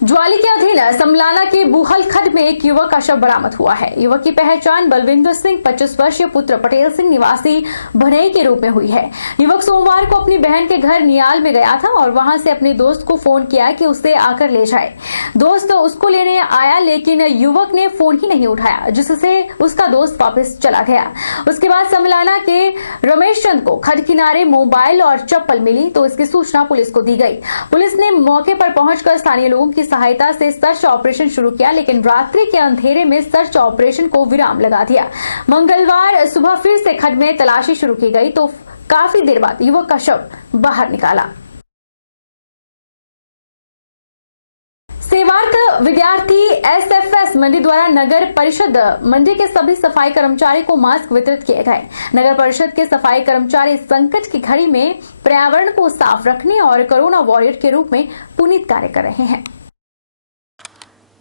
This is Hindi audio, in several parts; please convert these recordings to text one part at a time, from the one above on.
ज्वाली के अधीन समलाना के बुहल खड्ड में एक युवक का शव बरामद हुआ है। युवक की पहचान बलविंदर सिंह 25 वर्षीय पुत्र पटेल सिंह निवासी भनई के रूप में हुई है। युवक सोमवार को अपनी बहन के घर नियाल में गया था और वहां से अपने दोस्त को फोन किया कि उसे आकर ले जाए। दोस्त उसको लेने आया लेकिन युवक ने फोन ही नहीं उठाया, जिससे उसका दोस्त वापस चला गया। उसके बाद समलाना के रमेश चंद को खड्ड किनारे मोबाइल और चप्पल मिली तो इसकी सूचना पुलिस को दी गई। पुलिस ने मौके पर पहुंचकर स्थानीय लोगों की सहायता से सर्च ऑपरेशन शुरू किया, लेकिन रात्रि के अंधेरे में सर्च ऑपरेशन को विराम लगा दिया। मंगलवार सुबह फिर से खड्ड में तलाशी शुरू की गई तो काफी देर बाद युवक का शव बाहर निकाला। सेवार्थ विद्यार्थी एसएफएस मंडी द्वारा नगर परिषद मंडी के सभी सफाई कर्मचारी को मास्क वितरित किए गए। नगर परिषद के सफाई कर्मचारी संकट की घड़ी में पर्यावरण को साफ रखने और कोरोना वॉरियर के रूप में पुनीत कार्य कर रहे हैं।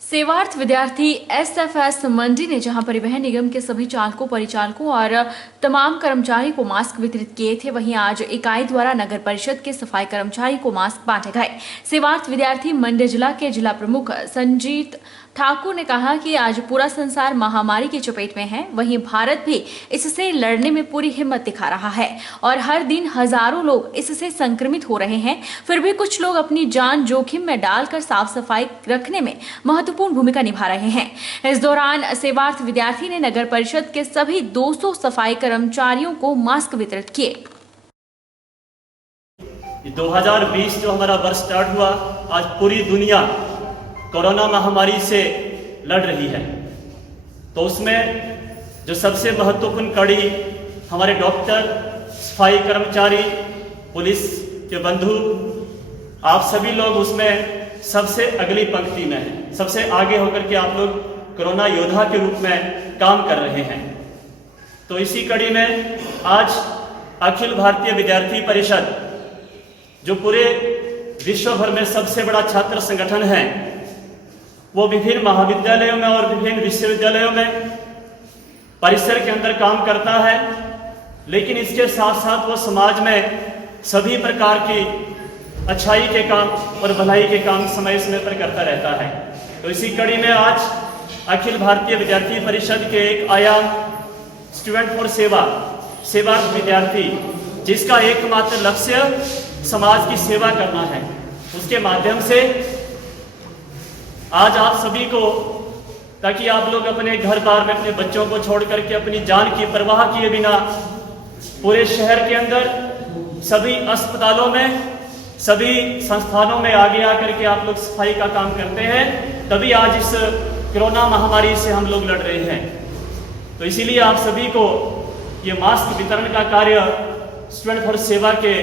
सेवार्थ विद्यार्थी एसएफएस मंडी ने जहां परिवहन निगम के सभी चालकों, परिचालकों और तमाम कर्मचारी को मास्क वितरित किए थे, वहीं आज इकाई द्वारा नगर परिषद के सफाई कर्मचारी को मास्क बांटे गए। सेवार्थ विद्यार्थी मंडी जिला के जिला प्रमुख संजीत ठाकुर ने कहा कि आज पूरा संसार महामारी की चपेट में है, वहीं भारत भी इससे लड़ने में पूरी हिम्मत दिखा रहा है और हर दिन हजारों लोग इससे संक्रमित हो रहे हैं। फिर भी कुछ लोग अपनी जान जोखिम में डालकर साफ सफाई रखने में महत्वपूर्ण भूमिका निभा रहे हैं। इस दौरान सेवार्थ विद्यार्थी ने नगर परिषद के सभी 200 सफाई कर्मचारियों को मास्क वितरित किए। 2020 जो हमारा वर्ष स्टार्ट हुआ, आज पूरी दुनिया कोरोना महामारी से लड़ रही है, तो उसमें जो सबसे महत्वपूर्ण कड़ी हमारे डॉक्टर, सफाई कर्मचारी, पुलिस के बंधु, आप सभी लोग उसमें सबसे अगली पंक्ति में हैं, सबसे आगे होकर के आप लोग कोरोना योद्धा के रूप में काम कर रहे हैं। तो इसी कड़ी में आज अखिल भारतीय विद्यार्थी परिषद, जो पूरे विश्व भर में सबसे बड़ा छात्र संगठन है, वो विभिन्न महाविद्यालयों में और विभिन्न विश्वविद्यालयों में परिसर के अंदर काम करता है, लेकिन इसके साथ साथ वो समाज में सभी प्रकार की अच्छाई के काम और भलाई के काम समय समय पर करता रहता है। तो इसी कड़ी में आज अखिल भारतीय विद्यार्थी परिषद के एक आयाम स्टूडेंट फॉर सेवा, सेवार्थ विद्यार्थी, जिसका एकमात्र लक्ष्य समाज की सेवा करना है, उसके माध्यम से आज आप सभी को, ताकि आप लोग अपने घर बार में अपने बच्चों को छोड़ करके अपनी जान की परवाह किए बिना पूरे शहर के अंदर सभी अस्पतालों में, सभी संस्थानों में आगे आकर के आप लोग सफाई का काम करते हैं, तभी आज इस कोरोना महामारी से हम लोग लड़ रहे हैं। तो इसीलिए आप सभी को ये मास्क वितरण का कार्य स्टूडेंट फॉर सेवा के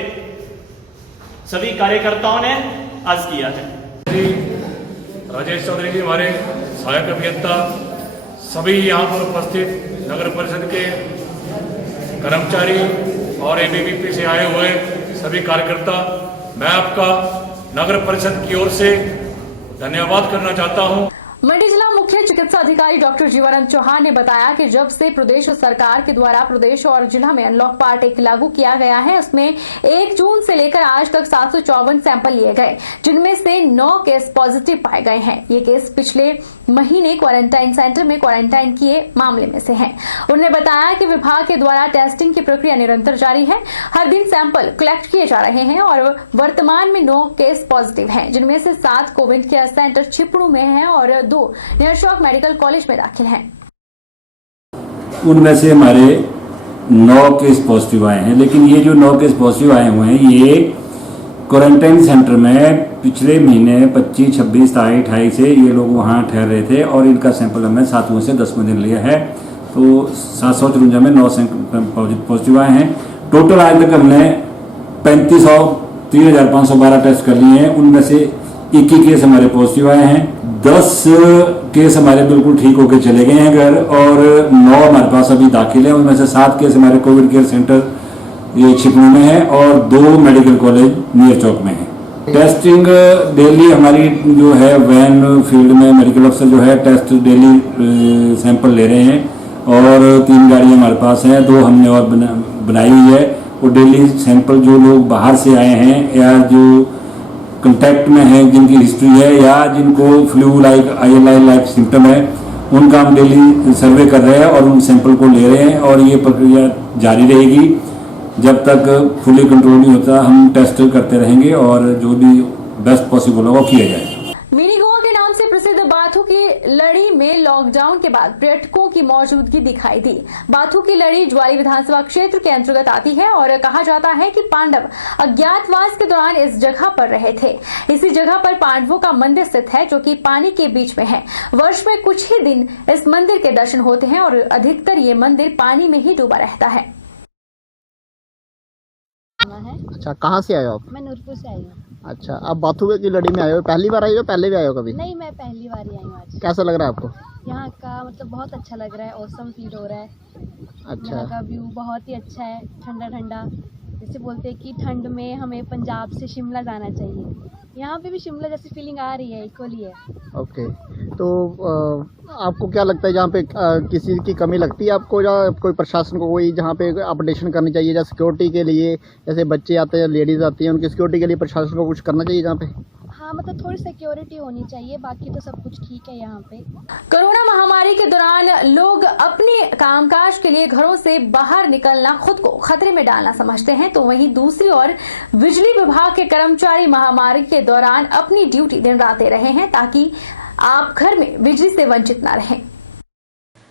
सभी कार्यकर्ताओं ने आज किया है। राजेश चौधरी जी हमारे सहायक अभियंता, सभी यहाँ पर उपस्थित नगर परिषद के कर्मचारी और एबीवीपी से आए हुए सभी कार्यकर्ता, मैं आपका नगर परिषद की ओर से धन्यवाद करना चाहता हूँ। मंडी जिला मुख्य चिकित्सा अधिकारी डॉक्टर जीवानंद चौहान ने बताया कि जब से प्रदेश सरकार के द्वारा प्रदेश और जिला में अनलॉक पार्ट 1 लागू किया गया है, उसमें 1 जून से लेकर आज तक 754 सैंपल लिए गए, जिनमें से 9 केस पॉजिटिव पाए गए हैं। ये केस पिछले महीने क्वारंटाइन सेंटर में क्वारंटाइन किए मामले में से हैं। उन्होंने बताया कि विभाग के द्वारा टेस्टिंग की प्रक्रिया निरंतर जारी है, हर दिन सैंपल कलेक्ट किए जा रहे हैं और वर्तमान में 9 केस पॉजिटिव हैं, जिनमें से 7 कोविड केयर सेंटर छिपड़ू में है और 2 निरशौक मेडिकल कॉलेज में दाखिल हैं। उनमें से हमारे 9 केस पॉजिटिव आए हैं, लेकिन ये जो 9 केस पॉजिटिव आए हुए हैं, ये क्वारंटाइन सेंटर में पिछले महीने 25, 26, 28 से ये लोग वहाँ ठहर रहे थे और इनका सैंपल हमने 7वें से 10वें दिन लिया है। तो 754 में 9 सैंपल पॉजिटिव आए हैं। टोटल आज तक हमने 3,512 टेस्ट कर लिए हैं, उनमें से 21 केस हमारे पॉजिटिव आए हैं, 10 केस हमारे बिल्कुल ठीक होकर चले गए हैं घर और 9 हमारे पास अभी दाखिल है। उनमें से 7 केस हमारे कोविड केयर सेंटर ये छिपड़ू में है और 2 मेडिकल कॉलेज नियर चौक में है। टेस्टिंग डेली हमारी जो है वैन फील्ड में मेडिकल अफसर जो है टेस्ट डेली सैंपल ले रहे हैं और 3 गाड़ियाँ हमारे पास हैं, 2 हमने और बनाई हुई है और डेली सैंपल जो लोग बाहर से आए हैं या जो कंटैक्ट में हैं, जिनकी हिस्ट्री है या जिनको flu like ILI like symptom है, उनका हम डेली सर्वे कर रहे हैं और उन सैंपल को ले रहे हैं और ये प्रक्रिया जारी रहेगी जब तक फुली कंट्रोल नहीं होता। हम टेस्ट करते रहेंगे और जो भी बेस्ट पॉसिबल होगा वो किया जाएगा। मिनी गोवा के नाम से प्रसिद्ध बाथू की लड़ी में लॉकडाउन के बाद पर्यटकों की मौजूदगी दिखाई दी। बाथू की लड़ी ज्वाली विधानसभा क्षेत्र के अंतर्गत आती है और कहा जाता है कि पांडव अज्ञातवास के दौरान इस जगह पर रहे थे। इसी जगह पर पांडवों का मंदिर स्थित है जो कि पानी के बीच में है। वर्ष में कुछ ही दिन इस मंदिर के दर्शन होते हैं और अधिकतर ये मंदिर पानी में ही डूबा रहता है। अच्छा, कहाँ से आए हो आप? मैं नूरपुर से आई हूँ। अच्छा, आप बाथू की लड़ी में आए हो, पहली बार आई हो, पहले भी आए हो कभी? नहीं, मैं पहली बार ही आई हूँ आज। कैसा लग रहा है आपको? यहाँ का मतलब बहुत अच्छा लग रहा है, ऑसम फील हो रहा है। अच्छा, यहाँ का व्यू बहुत ही अच्छा है, ठंडा ठंडा। जैसे बोलते हैं कि ठंड में हमें पंजाब से शिमला जाना चाहिए, यहाँ पे भी शिमला जैसी फीलिंग आ रही है, इक्वली है। ओके। तो आपको क्या लगता है जहाँ पे किसी की कमी लगती है आपको, या कोई प्रशासन को कोई जहाँ पे अपडेशन करनी चाहिए, जैसे सिक्योरिटी के लिए, जैसे बच्चे आते हैं, लेडीज आती हैं, उनकी सिक्योरिटी के लिए प्रशासन को कुछ करना चाहिए जहाँ पे? हाँ, मतलब थोड़ी सिक्योरिटी होनी चाहिए, बाकी तो सब कुछ ठीक है यहाँ पे। कोरोना महामारी के दौरान लोग अपने कामकाज के लिए घरों से बाहर निकलना खुद को खतरे में डालना समझते हैं, तो वहीं दूसरी ओर बिजली विभाग के कर्मचारी महामारी के दौरान अपनी ड्यूटी दिन रात दे रहे हैं ताकि आप घर में बिजली से वंचित न रहें।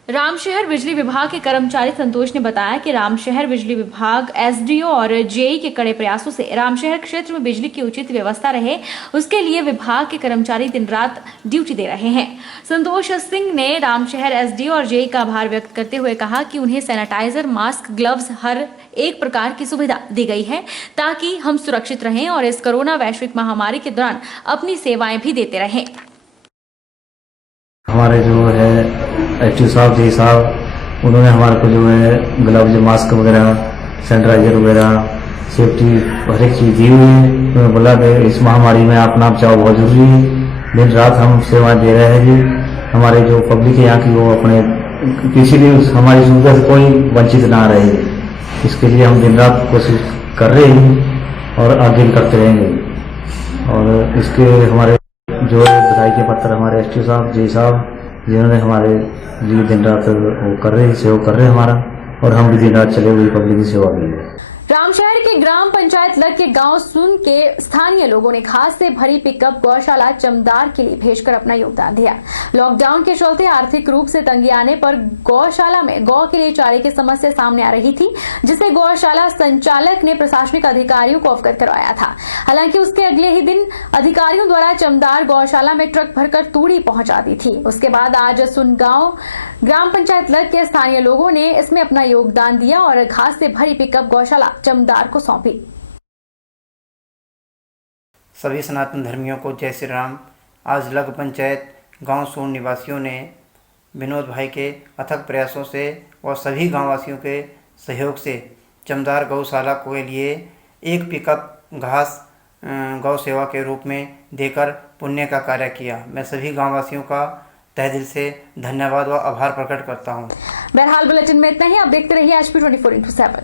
रामशहर बिजली विभाग के कर्मचारी संतोष ने बताया कि रामशहर बिजली विभाग SDO और JE के कड़े प्रयासों से रामशहर क्षेत्र में बिजली की उचित व्यवस्था रहे, उसके लिए विभाग के कर्मचारी दिन रात ड्यूटी दे रहे हैं। संतोष सिंह ने रामशहर SDO और JE का आभार व्यक्त करते हुए कहा कि उन्हें सैनिटाइजर, मास्क, ग्लव्स हर एक प्रकार की सुविधा दी गई है ताकि हम सुरक्षित रहें और इस कोरोना वैश्विक महामारी के दौरान अपनी सेवाएं भी देते रहें। हमारे जो है HO साहब, JE साहब, उन्होंने हमारे को जो है ग्लव्स, मास्क वगैरह, सैनिटाइजर वगैरह, सेफ्टी हर एक चीज़ दी हुई है। उन्होंने बोला कि इस महामारी में अपना बचाव बहुत जरूरी है। दिन रात हम सेवाएं दे रहे हैं जी। हमारे जो पब्लिक है यहाँ की, वो अपने किसी भी हमारी सुविधा से कोई वंचित ना रहे, इसके लिए हम दिन रात कोशिश कर रहे हैं और आगे भी करते रहेंगे। और इसके हमारे जो बधाई के पत्र हमारे SDO साहब, JE साहब, जिन्होंने हमारे लिए दिन रात वो कर रहे हैं, सेवा कर रहे हैं हमारा, और हम भी दिन रात चले हुए पब्लिक की सेवा के लिए। रामशहर के ग्राम पंचायत लग के गांव सुन के स्थानीय लोगों ने खास से भरी पिकअप गौशाला चमदार के लिए भेजकर अपना योगदान दिया। लॉकडाउन के चलते आर्थिक रूप से तंगी आने पर गौशाला में गौ के लिए चारे की समस्या सामने आ रही थी, जिसे गौशाला संचालक ने प्रशासनिक अधिकारियों को अवगत करवाया था। हालांकि उसके अगले ही दिन अधिकारियों द्वारा चमदार गौशाला में ट्रक भरकर तूड़ी पहुंचा दी थी। उसके बाद आज सुन गांव ग्राम पंचायत लग के स्थानीय लोगों ने इसमें अपना योगदान दिया और घास से भरी पिकअप गौशाला चमदार को सौंपी। सभी सनातन धर्मियों को जय श्री राम। आज लग पंचायत गांव सोन निवासियों ने विनोद भाई के अथक प्रयासों से और सभी गांववासियों के सहयोग से चमदार गौशाला के लिए एक पिकअप घास गौ सेवा के रूप में देकर पुण्य का कार्य किया। मैं सभी गांववासियों का तहे दिल से धन्यवाद व आभार प्रकट करता हूं। बहरहाल बुलेटिन में इतना ही। आप देखते रहिए HP 24x7।